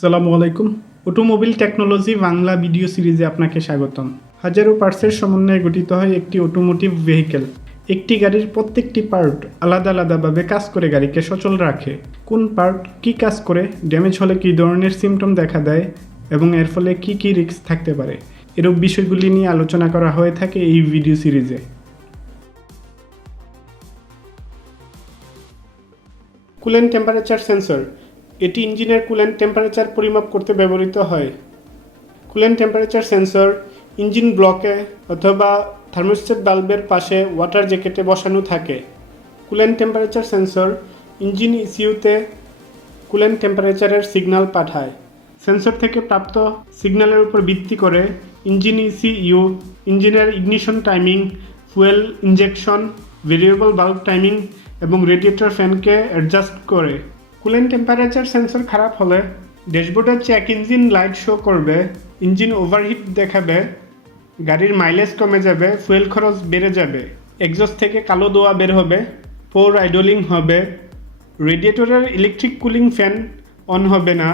আসসালামু আলাইকুম। Automobile technology Bangla video সিরিজে আপনাকে স্বাগতম। হাজারো পার্টসের সমন্বয়ে গঠিত হয় একটি অটোমোটিভ ভেহিকেল। একটি গাড়ির প্রত্যেকটি পার্ট আলাদা আলাদাভাবে কাজ করে গাড়িকে সচল রাখে। কোন পার্ট কী কাজ করে, ড্যামেজ হলে কী ধরনের সিমটম দেখা দেয় এবং এর ফলে কী কী রিস্ক থাকতে পারে, এরূপ বিষয়গুলি নিয়ে আলোচনা করা হয়ে থাকে এই ভিডিও সিরিজে। কুলেন্ট টেম্পারেচার সেন্সর, এটি ইঞ্জিনের কুলেন্ট টেম্পারেচার পরিমাপ করতে ব্যবহৃত হয়। কুলেন্ট টেম্পারেচার সেন্সর ইঞ্জিন ব্লকে অথবা থার্মোস্ট্যাট বাল্বের পাশে ওয়াটার জ্যাকেটে বসানো থাকে। কুলেন্ট টেম্পারেচার সেন্সর ইঞ্জিন ইসিউতে কুলেন্ট টেম্পারেচারের সিগন্যাল পাঠায়। সেন্সর থেকে প্রাপ্ত সিগন্যালের উপর ভিত্তি করে ইঞ্জিন ইসিইউ ইঞ্জিনের ignition timing, fuel injection, variable বাল্ব টাইমিং এবং রেডিয়েটর ফ্যানকে অ্যাডজাস্ট করে। কুলেন্ট টেম্পারেচার সেন্সর খারাপ হলে ড্যাশবোর্ডের চেক ইঞ্জিন লাইট শো করবে, ইঞ্জিন ওভারহিট দেখাবে, গাড়ির মাইলেজ কমে যাবে, ফুয়েল খরচ বেড়ে যাবে, এক্সস্ট থেকে কালো ধোঁয়া বের হবে, পোর আইডলিং হবে, রেডিয়েটরের ইলেকট্রিক কুলিং ফ্যান অন হবে না,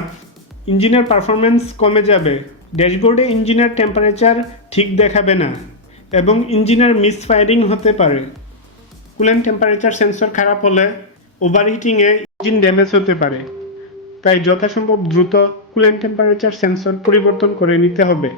ইঞ্জিনের পারফরমেন্স কমে যাবে, ড্যাশবোর্ডে ইঞ্জিনের টেম্পারেচার ঠিক দেখাবে না এবং ইঞ্জিনের মিসফায়ারিং হতে পারে। কুলেন্ট টেম্পারেচার সেন্সর খারাপ হলে ওভারহিটিংয়ে ইঞ্জিন ড্যামেজ হতে পারে, তাই যথাসম্ভব দ্রুত কুলেন্ট টেম্পারেচার সেন্সর পরিবর্তন করে নিতে হবে।